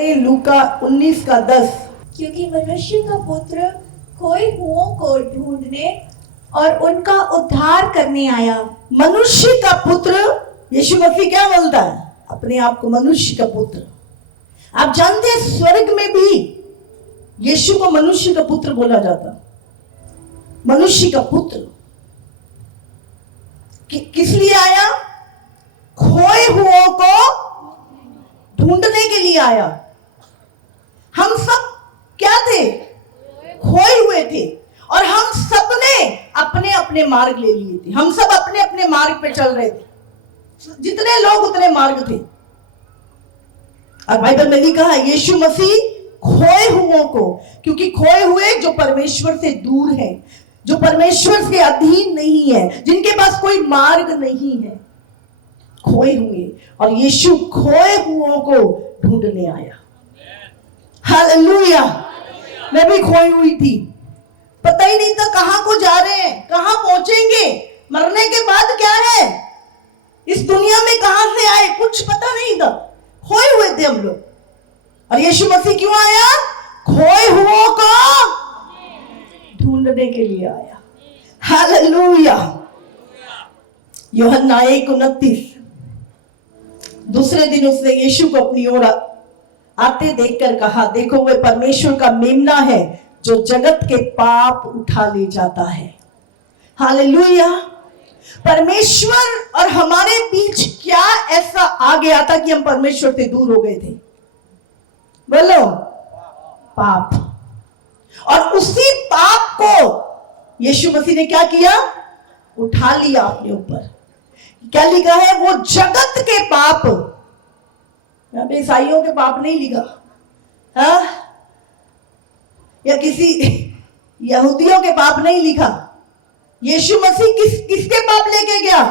पढ़ते हैं लूका 19:10। क्योंकि मनुष्य का पुत्र खोए हुओं को ढूंढने और उनका उद्धार करने आया। मनुष्य का पुत्र, यीशु मसीह क्या बोलता है अपने आप को? मनुष्य का पुत्र। आप जानते हैं स्वर्ग में भी यीशु को मनुष्य का पुत्र बोला जाता। मनुष्य का पुत्र किस लिए आया? खोए हुओं को ढूंढने के लिए आया। हम सब क्या थे? खोए हुए थे और हम सब ने अपने अपने मार्ग ले लिए थे। हम सब अपने अपने मार्ग पे चल रहे थे। जितने लोग उतने मार्ग थे। और बाइबल में लिखा है यीशु मसीह खोए हुओं को, क्योंकि खोए हुए जो परमेश्वर से दूर हैं, जो परमेश्वर के अधीन नहीं है, जिनके पास कोई मार्ग नहीं है, खोए हुए। और यीशु खोए हुओं को ढूंढने आया। हालेलुया। मैं भी खोई हुई थी, पता ही नहीं था कहां को जा रहे हैं, कहां पहुंचेंगे, मरने के बाद क्या है, इस दुनिया में कहां से आए, कुछ पता नहीं था। खोए हुए थे हम लोग। और यीशु मसीह क्यों आया? खोए हुओं को ढूंढने के लिए आया। हालेलुया। यूहन्ना 1:29। दूसरे दिन उसने यीशु को अपनी ओर आते देखकर कहा, देखो वह परमेश्वर का मेमना है जो जगत के पाप उठा ले जाता है। हालेलुया। परमेश्वर और हमारे बीच क्या ऐसा आ गया था कि हम परमेश्वर से दूर हो गए थे? बोलो, पाप। और उसी पाप को यीशु मसीह ने क्या किया? उठा लिया अपने ऊपर। क्या लिखा है? वो जगत के पाप, यहां पे ईसाइयों के पाप नहीं लिखा, हाँ? या किसी यहूदियों के पाप नहीं लिखा। यीशु मसीह किसके पाप लेके गया?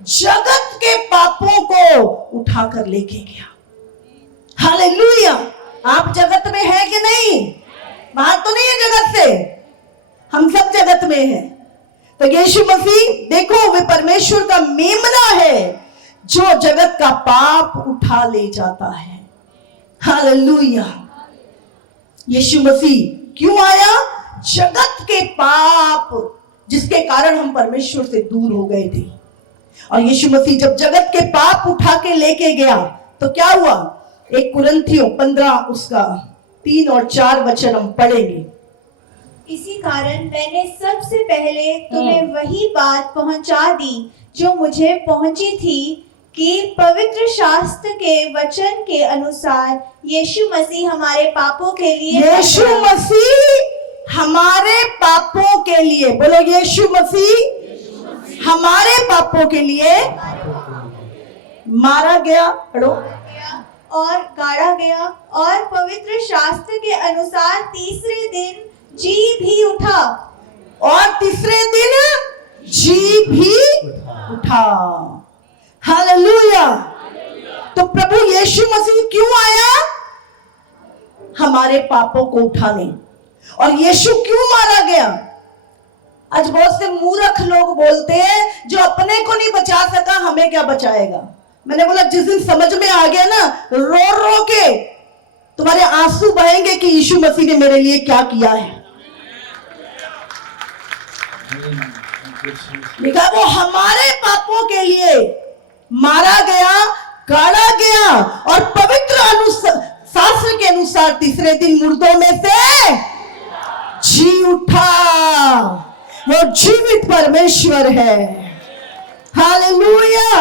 जगत के पापों को उठाकर लेके गया। हालेलुया। आप जगत में हैं कि नहीं? बाहर तो नहीं है जगत से, हम सब जगत में हैं। तो यीशु मसीह देखो वे परमेश्वर का मेमना है जो जगत का पाप उठा ले जाता है। हालेलुया। यीशु मसीह क्यों आया? जगत के पाप जिसके कारण हम परमेश्वर से दूर हो गए थे। और यीशु मसीह जब जगत के पाप उठा के लेके गया तो क्या हुआ? 1 कुरिन्थियों 15 उसका 3 और 4 वचन हम पढ़ेंगे। इसी कारण मैंने सबसे पहले तुम्हें वही बात पहुंचा दी जो मुझे पहुंची थी कि पवित्र शास्त्र के वचन के अनुसार यीशु मसीह हमारे पापों के लिए, यीशु मसीह हमारे पापों के लिए, बोलो यीशु मसीह हमारे पापों के लिए मारा गया, पढ़ो, और गाड़ा गया और पवित्र शास्त्र के अनुसार तीसरे दिन जी भी उठा, और तीसरे दिन जी भी उठा। हालेलुया। तो प्रभु यीशु मसीह क्यों आया? हमारे पापों को उठाने। और यीशु क्यों मारा गया? आज बहुत से मूर्ख लोग बोलते हैं जो अपने को नहीं बचा सका हमें क्या बचाएगा। मैंने बोला जिस दिन समझ में आ गया ना, रो रो के तुम्हारे आंसू बहेंगे कि यीशु मसीह ने मेरे लिए क्या किया है। लिखा वो हमारे पापों के लिए मारा गया, गाड़ा गया और पवित्र शास्त्र के अनुसार तीसरे दिन मुर्दों में से जी उठा। वो जीवित परमेश्वर है। हालेलुया।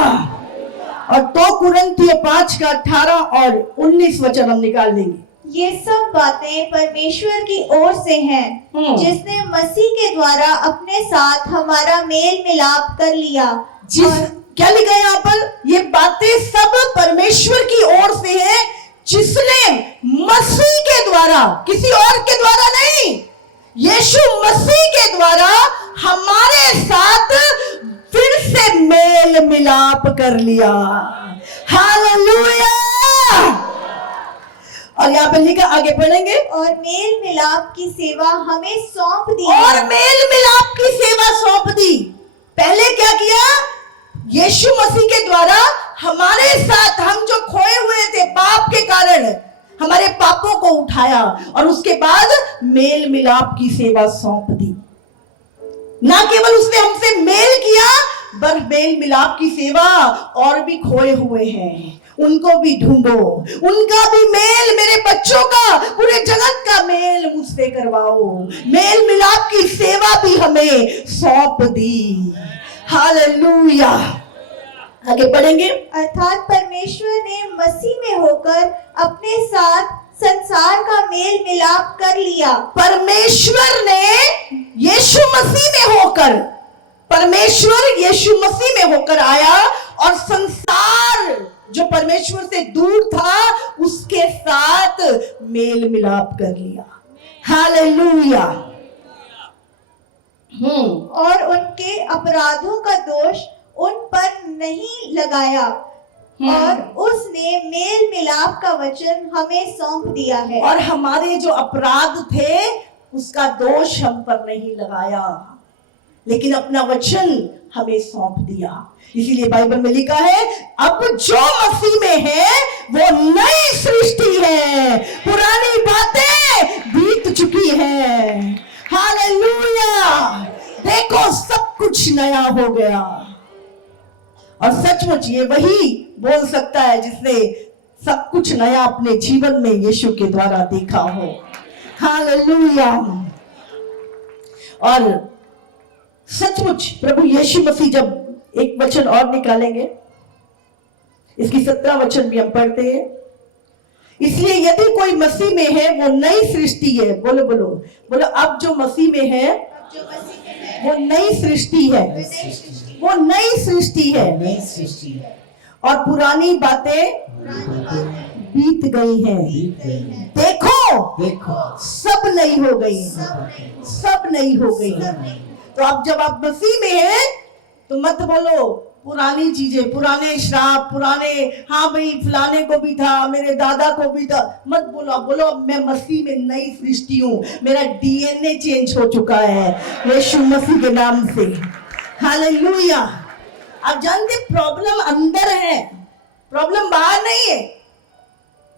और 2 कुरिन्थियों 5 का 18 और 19 वचन हम निकाल लेंगे। ये सब बातें परमेश्वर की ओर से हैं, जिसने मसीह के द्वारा अपने साथ हमारा मेल मिलाप कर लिया। क्या लिखा है यहाँ पर? ये बातें सब परमेश्वर की ओर से है जिसने मसीह के द्वारा, किसी और के द्वारा नहीं, यीशु मसीह के द्वारा हमारे साथ फिर से मेल मिलाप कर लिया। हालेलुया। और यहाँ पे लिखा, आगे पढ़ेंगे, और मेल मिलाप की सेवा हमें सौंप दी। और मेल मिलाप की सेवा सौंप दी। पहले क्या किया? यीशु मसीह के द्वारा हमारे साथ, हम जो खोए हुए थे पाप के कारण, हमारे पापों को उठाया और उसके बाद मेल मिलाप की सेवा सौंप दी। ना केवल उसने हमसे मेल किया, पर मेल मिलाप की सेवा और भी खोए हुए हैं, उनको भी ढूंढो, उनका भी मेल, मेरे बच्चों का, पूरे जगत का मेल मुझसे करवाओ। मेल मिलाप की सेवा भी हमें सौंप दी। हालेलुया। आगे बढ़ेंगे। अर्थात परमेश्वर ने मसीह में होकर अपने साथ संसार का मेल मिलाप कर लिया। परमेश्वर ने यीशु मसीह में होकर, परमेश्वर यीशु मसीह में होकर आया और संसार जो परमेश्वर से दूर था उसके साथ मेल मिलाप कर लिया। हालेलुया। और उनके अपराधों का दोष उन पर नहीं लगाया और उसने मेल मिलाप का वचन हमें सौंप दिया है। और हमारे जो अपराध थे उसका दोष हम पर नहीं लगाया, लेकिन अपना वचन हमें सौंप दिया। इसीलिए बाइबल में लिखा है, अब जो मसीह में है वो नई सृष्टि है, पुरानी बातें बीत चुकी है। हालेलुया। देखो सब कुछ नया हो गया। और सचमुच ये वही बोल सकता है जिसने सब कुछ नया अपने जीवन में यीशु के द्वारा देखा हो। हालेलुया। और सचमुच प्रभु यीशु मसीह, जब एक वचन और निकालेंगे, इसकी 17 वचन भी हम पढ़ते हैं। इसलिए यदि कोई मसीह में है वो नई सृष्टि है। बोलो बोलो बोलो, अब जो मसीह में है वो नई सृष्टि है, वो नई सृष्टि है। और पुरानी बातें बीत गई हैं। देखो सब नई हो गई, सब नई हो गई। तो अब जब आप मसीह में हैं तो मत बोलो पुरानी चीजें, पुराने श्राप, पुराने, हाँ भाई फलाने को भी था, मेरे दादा को भी था, मत बोलो। बोलो मैं मसीह में नई सृष्टि हूँ, मेरा डीएनए चेंज हो चुका है यीशु मसीह के नाम से। हालेलुया। आप जानते प्रॉब्लम अंदर है, प्रॉब्लम बाहर नहीं है।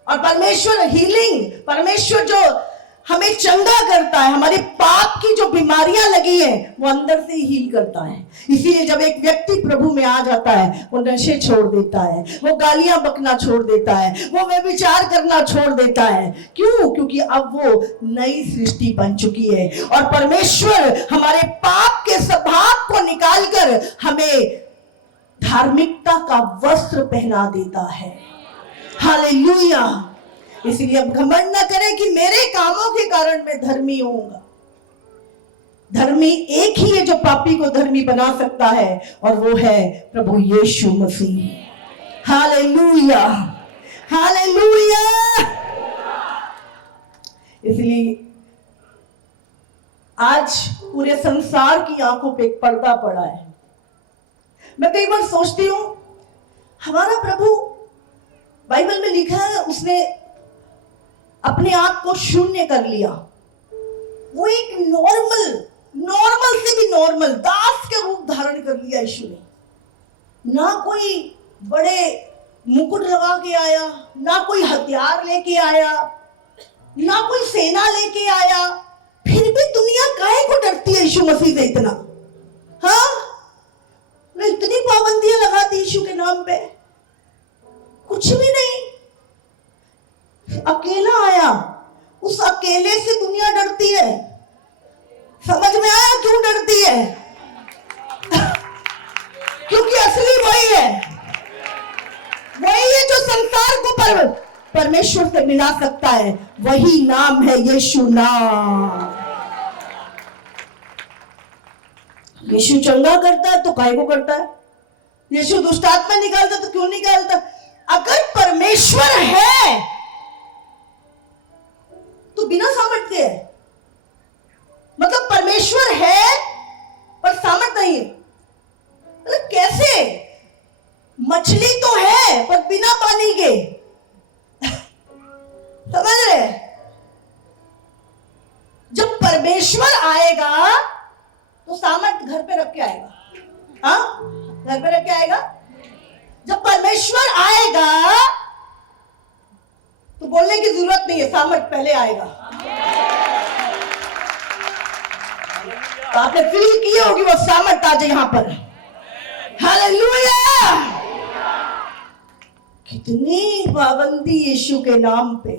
और परमेश्वर हीलिंग, परमेश्वर जो हमें चंगा करता है, हमारे पाप की जो बीमारियां लगी है वो अंदर से हील करता है। इसीलिए जब एक व्यक्ति प्रभु में आ जाता है वो नशे छोड़ देता है, वो गालियां बकना छोड़ देता है, वो व्यभिचार करना छोड़ देता है। क्यों? क्योंकि अब वो नई सृष्टि बन चुकी है और परमेश्वर हमारे पाप के स्वभाव को निकालकर हमें धार्मिकता का वस्त्र पहना देता है। हालेलुया। इसलिए अब घमंड न करें कि मेरे कामों के कारण मैं धर्मी होऊंगा। धर्मी एक ही है जो पापी को धर्मी बना सकता है और वो है प्रभु यीशु मसीह। हालेलुया। हालेलुया। इसलिए आज पूरे संसार की आंखों पे एक पर्दा पड़ा है। मैं कई बार सोचती हूं, हमारा प्रभु, बाइबल में लिखा है, उसने अपने आप को शून्य कर लिया। वो एक नॉर्मल से भी नॉर्मल दास का रूप धारण कर लिया यीशु ने। ना कोई बड़े मुकुट लगा के आया, ना कोई हथियार लेके आया, ना कोई सेना लेके आया। फिर भी दुनिया काहे को डरती है यीशु मसीह से इतना? हाँ, इतनी पाबंदियां लगा दी यीशु के नाम पे, कुछ भी नहीं। अकेला आया, उस अकेले से दुनिया डरती है। समझ में आया क्यों डरती है? क्योंकि असली वही है जो संसार को परमेश्वर से मिला सकता है। वही नाम है यीशु नाम। यीशु चंगा करता है तो काहे को करता है? यीशु दुष्ट आत्मा निकालता तो क्यों निकालता? अगर परमेश्वर है तो बिना सामर्थ्य है, मतलब परमेश्वर है पर सामर्थ्य नहीं है। मतलब कैसे? मछली तो है पर बिना पानी के। समझ रहे? जब परमेश्वर आएगा तो सामर्थ्य घर पे रख के आएगा। हाँ, घर पे रख के आएगा। जब परमेश्वर आएगा तो बोलने होने की जरूरत नहीं है, सामर्थ पहले आएगा। तो आपने फील की होगी वो सामर्थ आज यहां पर। हालेलुया। कितनी पाबंदी यीशु के नाम पे।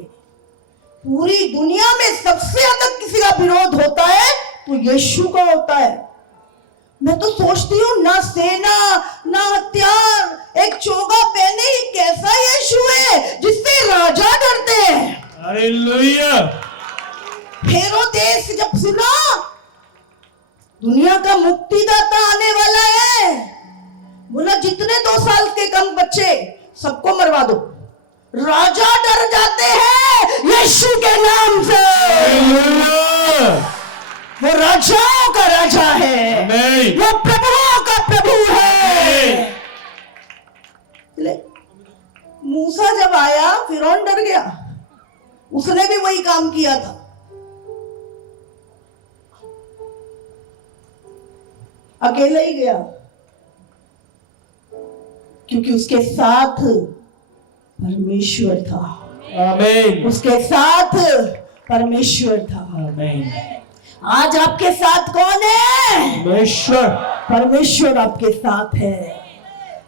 पूरी दुनिया में सबसे ज्यादा किसी का विरोध होता है तो यीशु का होता है। मैं तो सोचती हूँ ना सेना ना हथियार, एक चोगा पहने ही कैसा यीशु है जिससे राजा डरते हैं। हालेलुया। हेरोदेस जब सुना दुनिया का मुक्तिदाता आने वाला है, बोला जितने 2 साल के कम बच्चे सबको मरवा दो। राजा डर जाते हैं यीशु के नाम से। वो राजाओं का राजा है, वो प्रभुओं का प्रभु है। मूसा जब आया फिरौन डर गया, उसने भी वही काम किया था। अकेला ही गया क्योंकि उसके साथ परमेश्वर था। आमीन। उसके साथ परमेश्वर था। आमीन। आज आपके साथ कौन है? परमेश्वर। परमेश्वर आपके साथ है।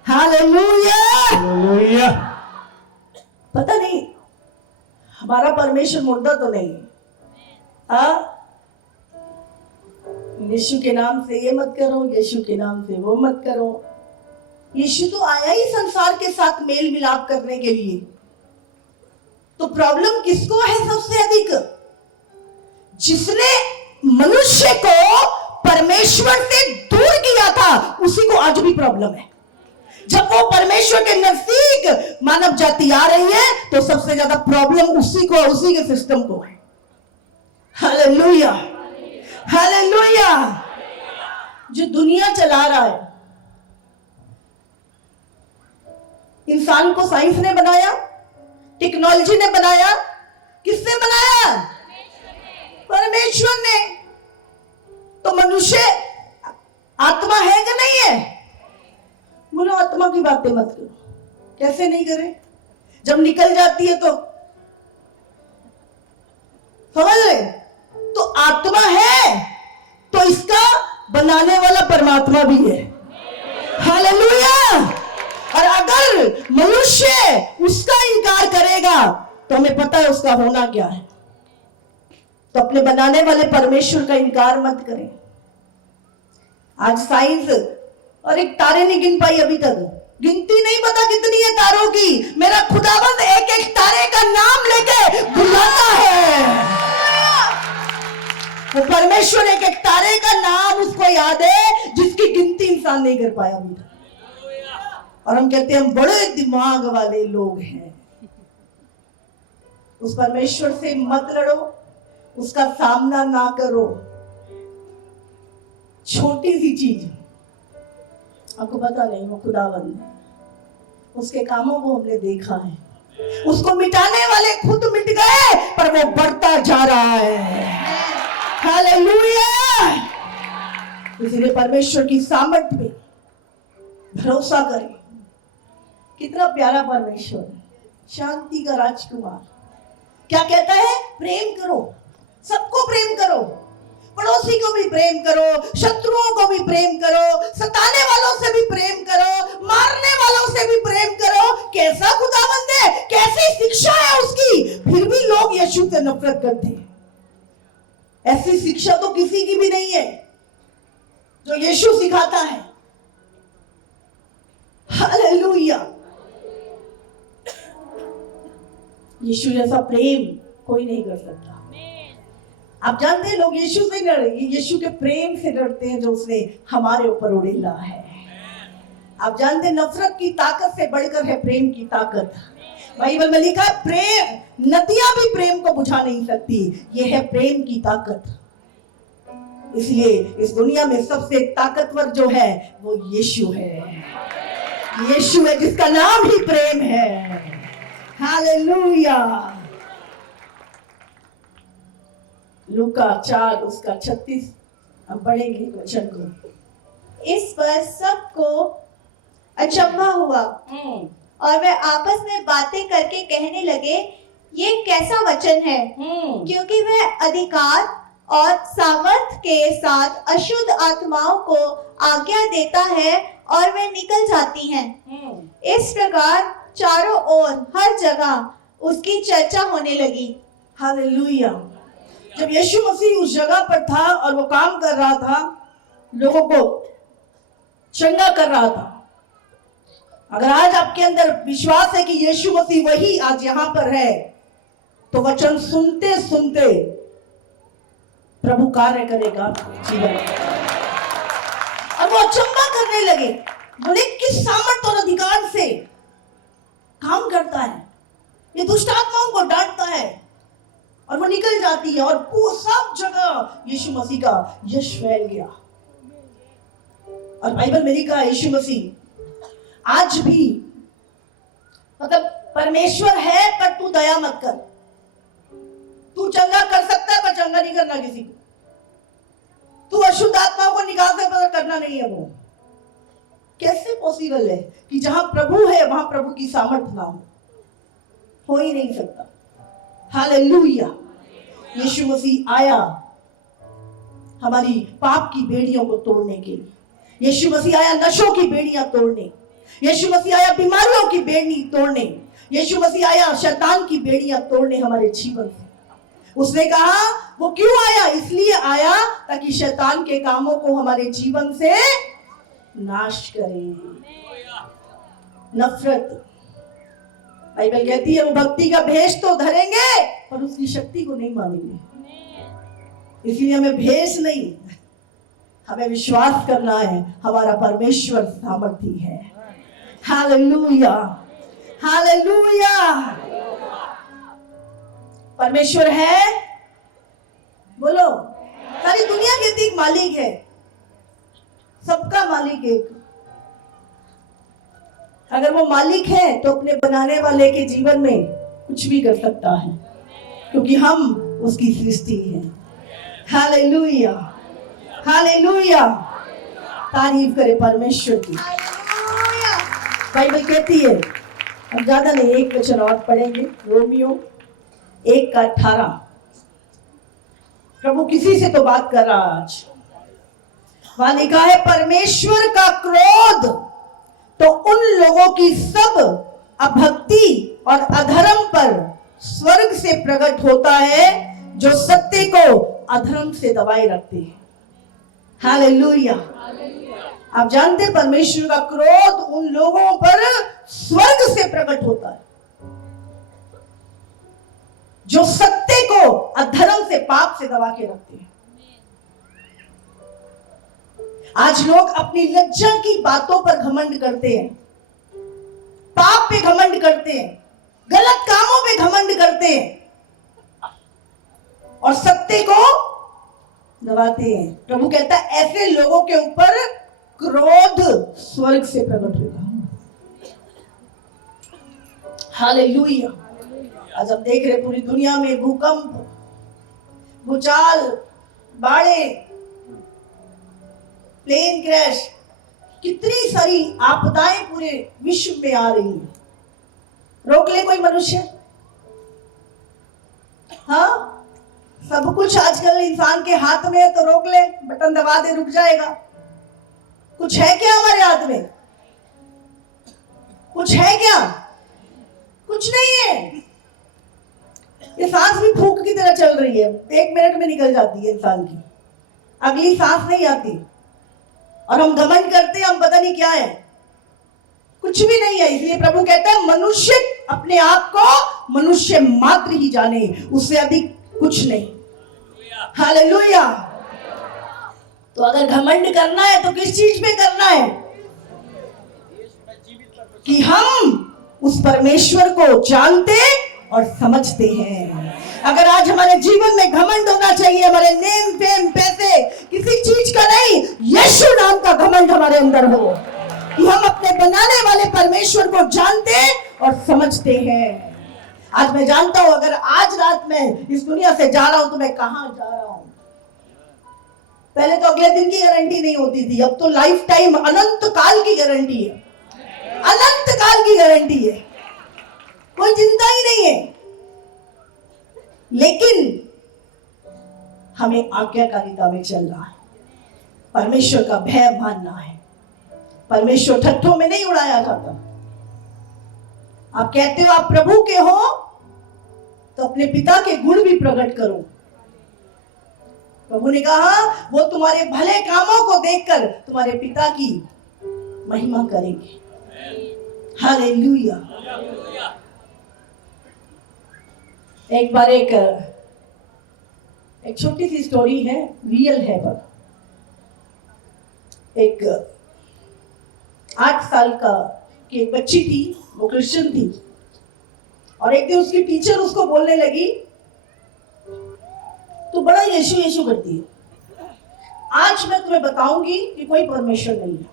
हालेलुया। हालेलुया। पता नहीं हमारा परमेश्वर मुर्दा तो नहीं। हाँ, यीशु के नाम से ये मत करो, यीशु के नाम से वो मत करो। यीशु तो आया ही संसार के साथ मेल मिलाप करने के लिए। तो प्रॉब्लम किसको है सबसे अधिक? जिसने मनुष्य को परमेश्वर से दूर किया था उसी को आज भी प्रॉब्लम है। जब वो परमेश्वर के नजदीक मानव जाति आ रही है तो सबसे ज्यादा प्रॉब्लम उसी को, उसी के सिस्टम को है। हालेलुया। हालेलुया। जो दुनिया चला रहा है, इंसान को साइंस ने बनाया, टेक्नोलॉजी ने बनाया। किसने बनाया? परमेश्वर ने। तो मनुष्य आत्मा है कि नहीं है? बोलो आत्मा की बातें मत करो। कैसे नहीं करे? जब निकल जाती है तो समझ रहे? तो आत्मा है तो इसका बनाने वाला परमात्मा भी है। हालेलुया। और अगर मनुष्य उसका इनकार करेगा तो हमें पता है उसका होना क्या है। तो अपने बनाने वाले परमेश्वर का इनकार मत करें। आज साइंस और एक तारे नहीं गिन पाई अभी तक। गिनती नहीं पता कितनी है तारों की। मेरा खुदाबंद एक एक तारे का नाम लेके बुलाता है। वो परमेश्वर एक एक तारे का नाम उसको याद है जिसकी गिनती इंसान नहीं कर पाया अभी तक। और हम कहते हैं हम बड़े दिमाग वाले लोग हैं। उस परमेश्वर से मत लड़ो, उसका सामना ना करो। छोटी सी चीज आपको पता नहीं, वो खुदावंद है। उसके कामों को हमने देखा है। उसको मिटाने वाले खुद मिट गए पर वो बढ़ता जा रहा है। हालेलुया। इसलिए परमेश्वर की सामर्थ पे भरोसा करें। कितना प्यारा परमेश्वर है, शांति का राजकुमार। क्या कहता है? प्रेम करो, सबको प्रेम करो, पड़ोसी को भी प्रेम करो, शत्रुओं को भी प्रेम करो, सताने वालों से भी प्रेम करो, मारने वालों से भी प्रेम करो। कैसा खुदाबंद है, कैसी शिक्षा है उसकी, फिर भी लोग यीशु से नफरत करते हैं। ऐसी शिक्षा तो किसी की भी नहीं है जो यीशु सिखाता है। हालेलुया। यीशु जैसा प्रेम कोई नहीं कर सकता। आप जानते हैं लोग यीशु से डर, यीशु के प्रेम से डरते हैं जो उसने हमारे ऊपर उड़ेला है। आप जानते हैं नफरत की ताकत से बढ़कर है प्रेम की ताकत। बाइबल में लिखा है प्रेम, नदियां भी प्रेम को बुझा नहीं सकती। यह है प्रेम की ताकत। इसलिए इस दुनिया में सबसे ताकतवर जो है वो यीशु है। यीशु है जिसका नाम ही प्रेम है। हालेलुया। लूका 4 उसका 36 हम पढ़ेंगे वचन को। इस पर सबको अचंभा हुआ और वे आपस में बातें करके कहने लगे, ये कैसा वचन है, क्योंकि वह अधिकार और सामर्थ के साथ अशुद्ध आत्माओं को आज्ञा देता है और वे निकल जाती हैं। इस प्रकार चारों ओर हर जगह उसकी चर्चा होने लगी। हालेलुया। जब यीशु मसीह उस जगह पर था और वो काम कर रहा था, लोगों को चंगा कर रहा था। अगर आज आपके अंदर विश्वास है कि यीशु मसीह वही आज यहां पर है, तो वचन सुनते सुनते प्रभु कार्य करेगा जीवन में। और वो अचंभा करने लगे, बोले किस सामर्थ और अधिकार से काम करता है, ये दुष्ट आत्माओं को डांटता है और वो निकल जाती है। और वो सब जगह यीशु मसीह का यश फैल गया। और बाइबल में लिखा है यीशु मसीह आज भी, मतलब परमेश्वर है पर तू दया मत कर। तू चंगा कर सकता है पर चंगा नहीं करना किसी को। तू अशुद्ध आत्माओं को निकाल सकता पर करना नहीं है। वो कैसे पॉसिबल है कि जहां प्रभु है वहां प्रभु की सामर्थ ना हो ही नहीं सकता। हालेलुया। यीशु मसीह आया हमारी पाप की बेड़ियों को तोड़ने के लिए। यीशु मसीह आया नशों की बेड़ियां तोड़ने। यीशु मसीह आया बीमारियों की बेड़ी तोड़ने। यीशु मसीह आया शैतान की बेड़ियां तोड़ने हमारे जीवन से। उसने कहा वो क्यों आया, इसलिए आया ताकि शैतान के कामों को हमारे जीवन से नाश करे। नफरत, बाइबल कहती है वो भक्ति का भेष तो धरेंगे पर उसकी शक्ति को नहीं मानेंगे। इसलिए हमें भेष नहीं, हमें विश्वास करना है हमारा परमेश्वर सामर्थी है। Hallelujah, hallelujah. परमेश्वर है, बोलो। सारी दुनिया के एक मालिक है, सबका मालिक एक। अगर वो मालिक है तो अपने बनाने वाले के जीवन में कुछ भी कर सकता है, क्योंकि हम उसकी सृष्टि है। Hallelujah, hallelujah. तारीफ करे परमेश्वर की। बाइबल कहती है, हम ज्यादा नहीं एक वचन और पढ़ेंगे, रोमियो 1:18। प्रभु किसी से तो बात कर रहा आज। वहां लिखा है परमेश्वर का क्रोध तो उन लोगों की सब अभक्ति और अधर्म पर स्वर्ग से प्रकट होता है जो सत्य को अधर्म से दबाए रखते हैं। हालेलुया। आप जानते हैं परमेश्वर का क्रोध उन लोगों पर स्वर्ग से प्रकट होता है जो सत्य को अधर्म से, पाप से दबा के रखते हैं। आज लोग अपनी लज्जा की बातों पर घमंड करते हैं, पाप पे घमंड करते हैं, गलत कामों पे घमंड करते हैं और सत्य को दबाते हैं। प्रभु कहता है ऐसे लोगों के ऊपर क्रोध स्वर्ग से प्रकट होगा। हालेलुया। आज हम देख रहे पूरी दुनिया में भूकंप, भूचाल, बाढ़े, प्लेन क्रैश, कितनी सारी आपदाएं पूरे विश्व में आ रही हैं। रोक ले कोई मनुष्य? हाँ, सब कुछ आजकल इंसान के हाथ में है, तो रोक ले, बटन दबा दे, रुक जाएगा। कुछ है क्या हमारे हाथ में? कुछ है क्या? कुछ नहीं है। ये सांस भी फूंक की तरह चल रही है, 1 मिनट में निकल जाती है इंसान की, अगली सांस नहीं आती। और हम घमंड करते हैं हम पता नहीं क्या है, कुछ भी नहीं है। इसलिए प्रभु कहता है मनुष्य अपने आप को मनुष्य मात्र ही जाने, उससे अधिक कुछ नहीं। हालेलुया। तो अगर घमंड करना है तो किस चीज पे करना है? कि हम उस परमेश्वर को जानते और समझते हैं। अगर आज हमारे जीवन में घमंड होना चाहिए, हमारे नेम फेम पैसे किसी चीज का नहीं, यीशु नाम का घमंड हमारे अंदर हो कि हम अपने बनाने वाले परमेश्वर को जानते और समझते हैं। आज मैं जानता हूं अगर आज रात में इस दुनिया से जा रहा हूं तो मैं कहां जा रहा हूं। पहले तो अगले दिन की गारंटी नहीं होती थी, अब तो लाइफ टाइम, अनंत काल की गारंटी है। अनंत काल की गारंटी है, कोई चिंता ही नहीं है। लेकिन हमें आज्ञाकारिता में चलना है, परमेश्वर का भय मानना है। परमेश्वर ठट्ठों में नहीं उड़ाया जाता। आप कहते हो आप प्रभु के हो, तो अपने पिता के गुण भी प्रकट करो। प्रभु ने कहा वो तुम्हारे भले कामों को देखकर तुम्हारे पिता की महिमा करेंगे। हालेलुया। एक बार एक छोटी सी स्टोरी है, रियल है। पर एक 8 साल की एक बच्ची थी, वो क्रिश्चियन थी, और एक दिन उसकी टीचर उसको बोलने लगी तू बड़ा यीशु यीशु करती है, आज मैं तुम्हें बताऊंगी कि कोई परमेश्वर नहीं है।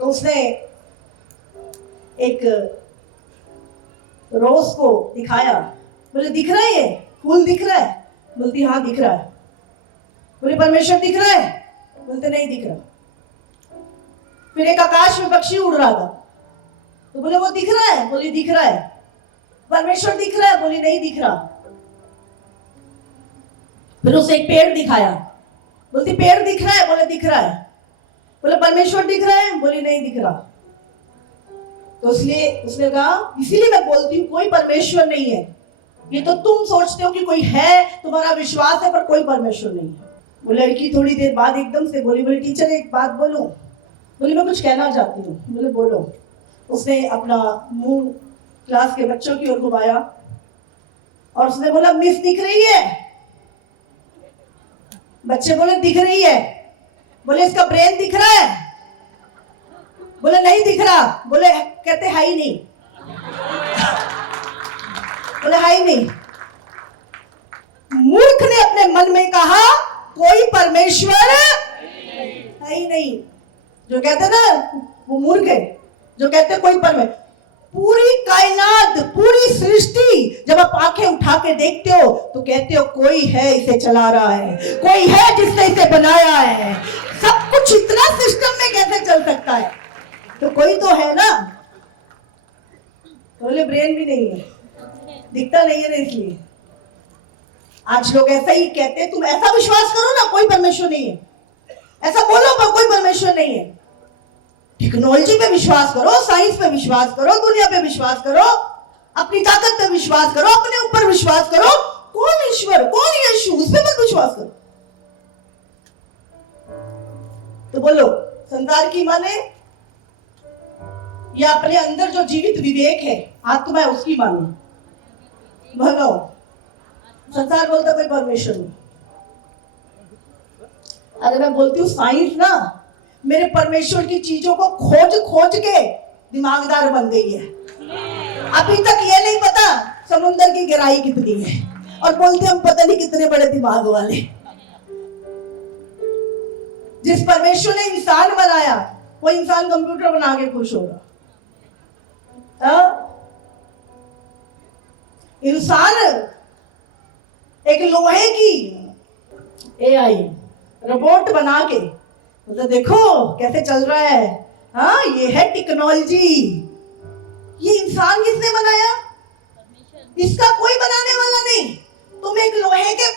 तो उसने एक रोज को दिखाया, बोले दिख रहा है ये फूल दिख रहा है? बोलती हाँ दिख रहा है। बोले परमेश्वर दिख रहा है? बोलते नहीं दिख रहा। फिर एक आकाश में पक्षी उड़ रहा था, तो बोले वो दिख रहा है? बोले दिख रहा है। परमेश्वर दिख रहा है? बोले नहीं दिख रहा। फिर उसे एक पेड़ दिखाया, बोलती पेड़ दिख रहा है? बोले दिख रहा है। बोले परमेश्वर दिख रहा है? बोले नहीं दिख रहा। तो इसलिए उसने कहा इसीलिए मैं बोलती हूँ कोई परमेश्वर नहीं है, ये तो तुम सोचते हो कि कोई है, तुम्हारा विश्वास है, पर कोई परमेश्वर नहीं है। वो लड़की थोड़ी देर बाद एकदम से बोली, बोली टीचर एक बात बोलूं? बोली मैं कुछ कहना चाहती हूँ। बोले बोलो। उसने अपना मुंह क्लास के बच्चों की ओर घुमाया और उसने बोला मिस दिख रही है? बच्चे बोले दिख रही है। बोले इसका ब्रेन दिख रहा है? बोले नहीं दिख रहा। बोले कहते है ही नहीं। बोले है ही नहीं। मूर्ख ने अपने मन में कहा कोई परमेश्वर है ही नहीं। जो कहते ना वो मूर्ख है, जो कहते कोई परमेश्वर। पूरी कायनात, पूरी सृष्टि जब आप आंखें उठा के देखते हो तो कहते हो कोई है इसे चला रहा है, कोई है जिसने इसे बनाया है। सब कुछ इतना सिस्टम में कैसे चल सकता है? तो कोई तो है ना। बोले ब्रेन भी नहीं है, दिखता नहीं है ना, इसलिए आज लोग ऐसा ही कहते हैं। तुम ऐसा विश्वास करो ना कोई परमेश्वर नहीं है, ऐसा बोलो पर कोई परमेश्वर नहीं है। टेक्नोलॉजी पे विश्वास करो, साइंस पे विश्वास करो, दुनिया पे विश्वास करो, अपनी ताकत पे विश्वास करो, अपने ऊपर विश्वास करो। कौन ईश्वर, कौन यीशु, उस पे मत विश्वास करो। तो बोलो संसार की माने या अपने अंदर जो जीवित विवेक है आत्मा है उसकी माने? बोलो संसार बोलता कोई परमेश्वर नहीं। अरे मैं बोलती हूँ साइंस ना मेरे परमेश्वर की चीजों को खोज खोज के दिमागदार बन गई है। अभी तक ये नहीं पता समुद्र की गहराई कितनी है, और बोलते हम पता नहीं कितने बड़े दिमाग वाले। जिस परमेश्वर ने इंसान बनाया वो इंसान कंप्यूटर बना के खुश होगा? इंसान एक लोहे की एआई रोबोट बना के तो देखो कैसे चल रहा है। हाँ ये है टेक्नोलॉजी। ये इंसान किसने बनाया? इसका कोई बनाने वाला नहीं। तुम एक लोहे के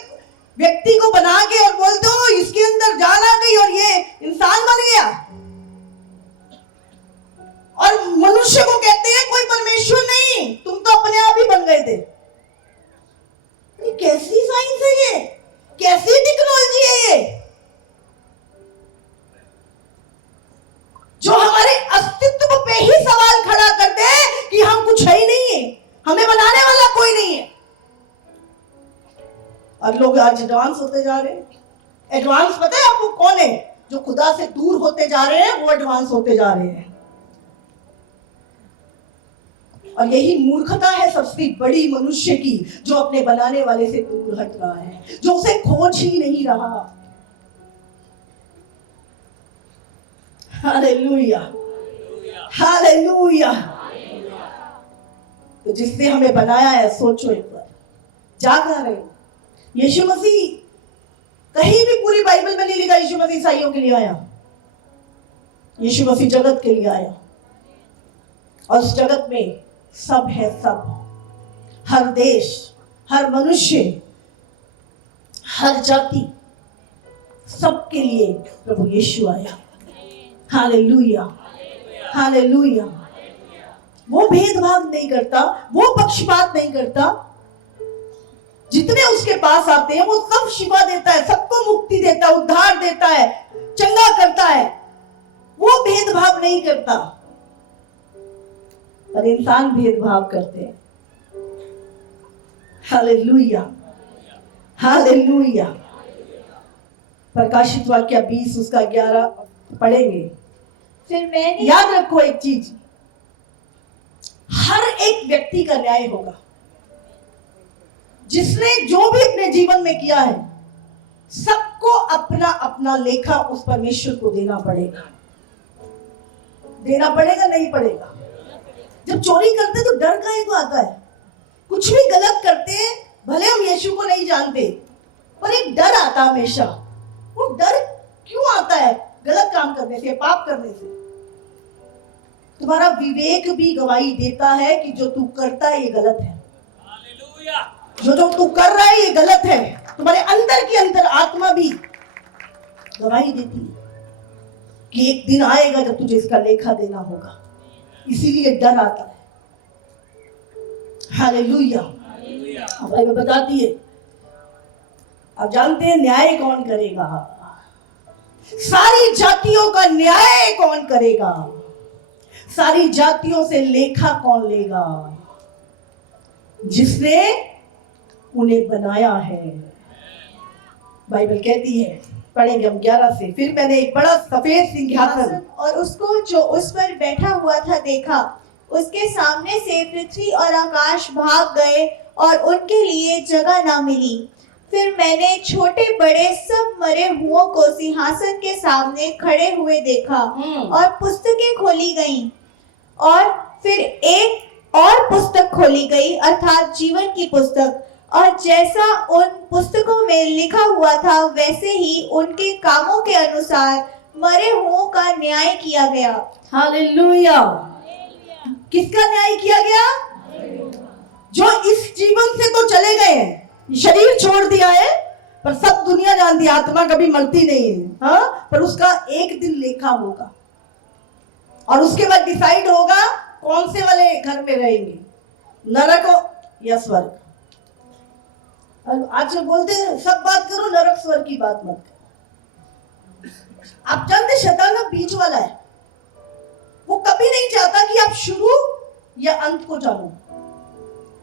व्यक्ति को बना के और बोलते हो इसके अंदर जान आ गई और ये इंसान बन गया, और मनुष्य को कहते हैं कोई परमेश्वर नहीं, तुम तो अपने आप ही बन गए थे। ये कैसी साइंस है? ये कैसी टेक्नोलॉजी है? ये जो हमारे अस्तित्व पे ही सवाल खड़ा करते हैं कि हम कुछ है ही नहीं है, हमें बनाने वाला कोई नहीं है। और लोग आज एडवांस होते जा रहे हैं। एडवांस पता है आपको कौन है? जो खुदा से दूर होते जा रहे हैं वो एडवांस होते जा रहे हैं। और यही मूर्खता है सबसे बड़ी मनुष्य की, जो अपने बनाने वाले से दूर हट रहा है, जो उसे खोज ही नहीं रहा। Hallelujah, hallelujah. तो जिसने हमें बनाया है सोचो एक बार, जाग रहे हो। यीशु मसीह कहीं भी पूरी बाइबल में नहीं लिखा यीशु मसीह ईसाइयों के लिए आया। यीशु मसीह जगत के लिए आया, और उस जगत में सब है, सब। हर देश, हर मनुष्य, हर जाति, सबके लिए प्रभु यीशु आया। Hallelujah, hallelujah. वो भेदभाव नहीं करता, वो पक्षपात नहीं करता। जितने उसके पास आते हैं वो सब शिफा देता है, सबको मुक्ति देता है, उद्धार देता है, चंगा करता है। वो भेदभाव नहीं करता, पर इंसान भेदभाव करते हैं। Hallelujah, hallelujah. प्रकाशित वाक्य 20 उसका 11 पढ़ेंगे। फिर मैंने याद रखो एक चीज, हर एक व्यक्ति का न्याय होगा। जिसने जो भी अपने जीवन में किया है, सबको अपना अपना लेखा उस परमेश्वर को देना पड़ेगा। देना पड़ेगा, नहीं पड़ेगा? जब चोरी करते तो डर काहे को आता है? कुछ भी गलत करते हैं, भले हम यीशु को नहीं जानते, पर एक डर आता हमेशा। वो डर क्यों आता है? गलत काम करने से, पाप करने से। तुम्हारा विवेक भी गवाही देता है कि जो तू करता है ये गलत है। जो तू कर रहा है ये गलत है। तुम्हारे अंदर की अंदर आत्मा भी गवाही देती है कि एक दिन आएगा जब तुझे इसका लेखा देना होगा। इसीलिए डर आता है। हालेलुया। बाइबल बताती है, आप जानते हैं न्याय कौन करेगा? सारी जातियों का न्याय कौन करेगा? सारी जातियों से लेखा कौन लेगा? जिसने उन्हें बनाया है। बाइबल कहती है, पढ़ेंगे हम 11 से। फिर मैंने एक बड़ा सफेद सिंहासन और उसको जो उस पर बैठा हुआ था देखा। उसके सामने से पृथ्वी और आकाश भाग गए और उनके लिए जगह ना मिली। फिर मैंने छोटे बड़े सब मरे हुओं को सिंहासन के सामने खड़े हुए देखा और पुस्तकें खोली गईं। और फिर एक और पुस्तक खोली गई, अर्थात जीवन की पुस्तक। और जैसा उन पुस्तकों में लिखा हुआ था वैसे ही उनके कामों के अनुसार मरे हुओं का न्याय किया गया। हालेलुया। किसका न्याय किया गया? जो इस जीवन से तो चले गए हैं, शरीर छोड़ दिया है, पर सब दुनिया जानती है आत्मा कभी मरती नहीं है। हाँ, पर उसका एक दिन लेखा होगा और उसके बाद डिसाइड होगा कौन से वाले घर में रहेंगे, नरक या स्वर्ग। आज बोलते हैं सब बात करो, नरक स्वर्ग की बात मत करो। आप जानते शैतान ना बीच वाला है। वो कभी नहीं चाहता कि आप शुरू या अंत को जानो।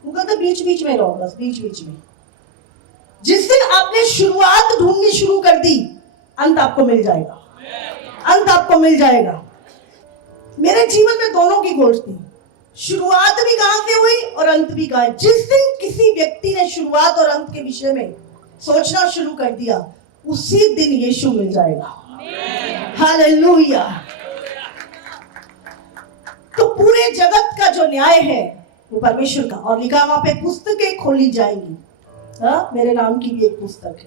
वो कहता बीच बीच में रहो, बस बीच बीच में। जिस दिन आपने शुरुआत ढूंढनी शुरू कर दी, अंत आपको मिल जाएगा, अंत आपको मिल जाएगा। मेरे जीवन में दोनों की खोज थी। शुरुआत भी कहां से हुई और अंत भी कहां है। जिस दिन किसी व्यक्ति ने शुरुआत और अंत के विषय में सोचना शुरू कर दिया, उसी दिन यीशु मिल जाएगा। हालेलुया। तो पूरे जगत का जो न्याय है वो परमेश्वर का। और लिखा वहां पे पुस्तकें खोली जाएंगी। हाँ, मेरे नाम की भी एक पुस्तक है,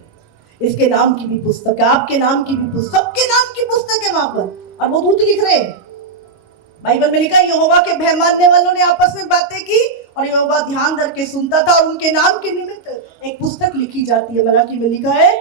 इसके नाम की भी पुस्तक है, आपके नाम की भी पुस्तक, सबके नाम की पुस्तक है वहां पर। और वो दूत लिख रहे हैं। बाइबल में लिखा यहोवा के भय मानने वालों ने आपस में बातें की और यहोवा ध्यान धर के सुनता था और उनके नाम के निमित्त एक पुस्तक लिखी जाती है। मलाकी में लिखा है,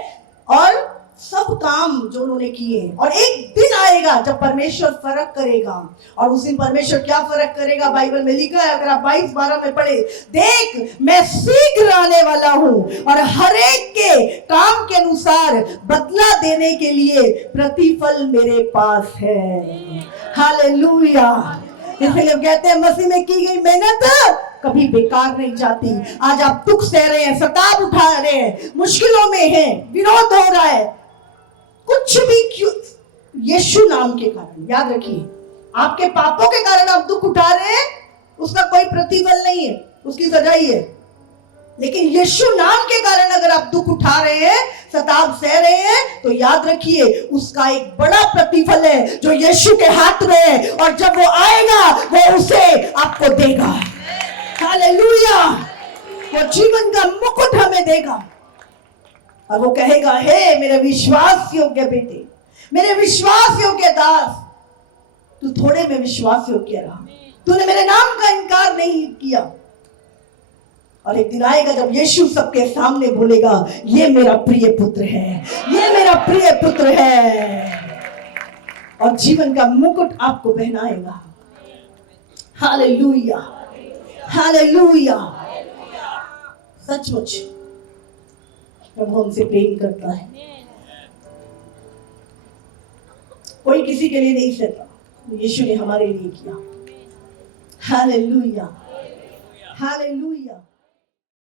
और सब काम जो उन्होंने किए। और एक दिन आएगा जब परमेश्वर फर्क करेगा। और उस दिन परमेश्वर क्या फर्क करेगा? बाइबल में लिखा है, अगर आप 22-12 में पढ़े, देख मैं शीघ्र आने वाला हूं और हर एक के काम के अनुसार बदला देने के लिए प्रतिफल मेरे पास है। हालेलुया। इसलिए कहते हैं मसीह में की गई मेहनत कभी बेकार नहीं जाती। आज आप दुख सह रहे हैं, सताव उठा रहे हैं, मुश्किलों में हैं, विरोध हो रहा है, कुछ भी क्यों? यीशु नाम के कारण। याद रखिए, आपके पापों के कारण आप दुख उठा रहे हैं, उसका कोई प्रतिफल नहीं है, उसकी सजा ही है। लेकिन यीशु नाम के कारण अगर आप दुख उठा रहे हैं, सताव सह रहे हैं, तो याद रखिए उसका एक बड़ा प्रतिफल है जो यीशु के हाथ में है। और जब वो आएगा वो उसे आपको देगा। हालेलुया। वो जीवन का मुकुट हमें देगा और वो कहेगा, हे मेरे विश्वास योग्य बेटे, मेरे विश्वास योग्य दास, तू थोड़े में विश्वास योग्य रहा, तूने मेरे नाम का इनकार नहीं किया, और एक दिन आएगा जब यीशु सबके सामने बोलेगा, ये मेरा प्रिय पुत्र है, ये मेरा प्रिय पुत्र है, और जीवन का मुकुट आपको पहनाएगा। Hallelujah, hallelujah. सचमुच प्रभु हमसे प्रेम करता है। कोई किसी के लिए नहीं सहता, यीशु ने हमारे लिए किया। Hallelujah, hallelujah.